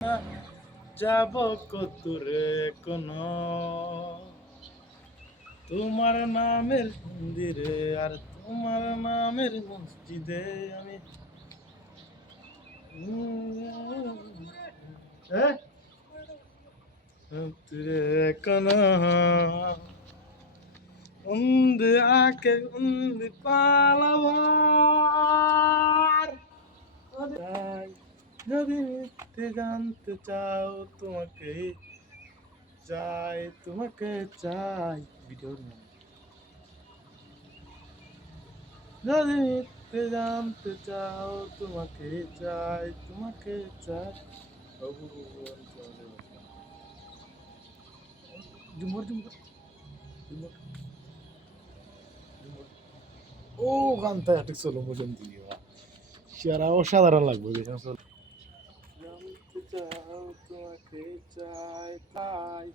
না যাব কতরে কোন তোমার নামের মন্দিরে আর তোমার নামের মসজিদে আমি तुरे कना उन्द आके उन्द पालवार যদি মিথ্যে জানতে চাও তোমাকে চাই ভিডিওর নাম যদি মিথ্যে জানতে চাও তোমাকে চাই ঝুমুর ঝুমুর ঝুমুর ঝুমুর ও গানটা একটু স্লো মোশন দিও সেরা অসাধারণ লাগবে দেখেন জানতে চাও তোমাকে চাই তাই